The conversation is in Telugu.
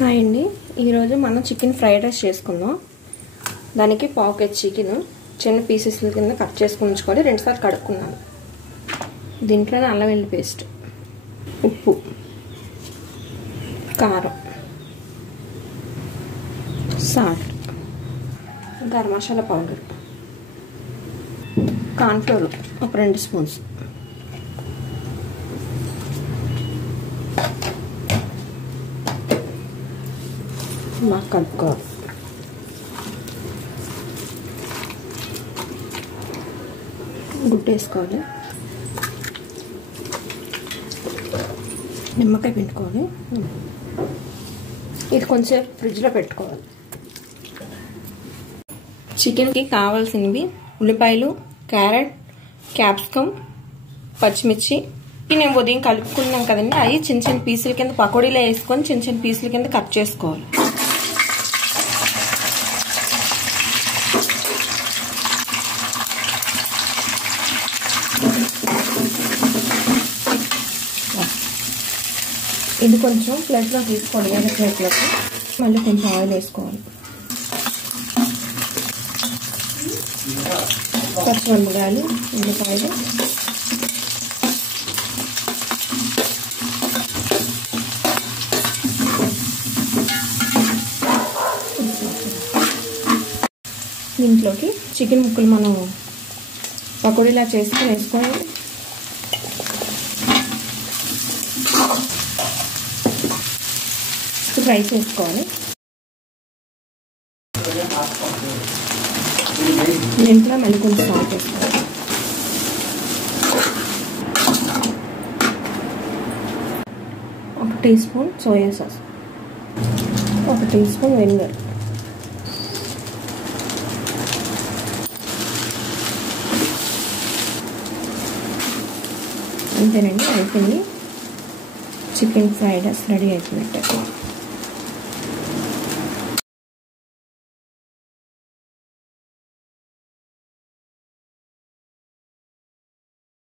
హాయ్ అండి, ఈరోజు మనం చికెన్ ఫ్రైడ్ రైస్ చేసుకుందాం. దానికి పావు కేజీ చికెన్ చిన్న పీసెస్ కింద కట్ చేసుకుని ఉంచుకోవాలి. 2 సార్లు కడుక్కున్నాను. దీంట్లోనే అల్లం వెల్లుల్లి పేస్ట్, ఉప్పు, కారం, salt, garam masala powder, cornflour ఒక 2 స్పూన్స్, బాగా కలుపుకోవాలి. గుడ్డు వేసుకోవాలి. నిమ్మకాయ పిండుకోవాలి. ఇది కొంచెం ఫ్రిడ్జ్లో పెట్టుకోవాలి. చికెన్కి కావాల్సినవి ఉల్లిపాయలు, క్యారెట్, క్యాప్సికమ్, పచ్చిమిర్చి. నేను ఉదయం కలుపుకున్నాం కదండి, అవి చిన్న చిన్న పీసుల కింద పకోడీలో వేసుకొని చిన్న చిన్న పీసుల కింద కట్ చేసుకోవాలి. ఇది కొంచెం ప్లేట్లో తీసుకోవాలి. వేరే ప్లేట్లోకి మళ్ళీ కొంచెం ఆయిల్ వేసుకోవాలి. పచ్చిమిరపకాయలు, ఉల్లిపాయలు, దీంట్లోకి చికెన్ ముక్కలు మనం పకోడీలా చేసుకొని వేసుకోవాలి. ఫ్రై చేసుకోవాలి. దీంట్లో మళ్ళీ కొంచెం సాల్ట్ వేసుకోవాలి. ఒక టీ స్పూన్ సోయా సాస్, ఒక టీ స్పూన్ వెనిగర్, అంతేనండి, అయిపోయింది. చికెన్ ఫ్రైడ్ రైస్ రెడీ అయిపోయినట్టు.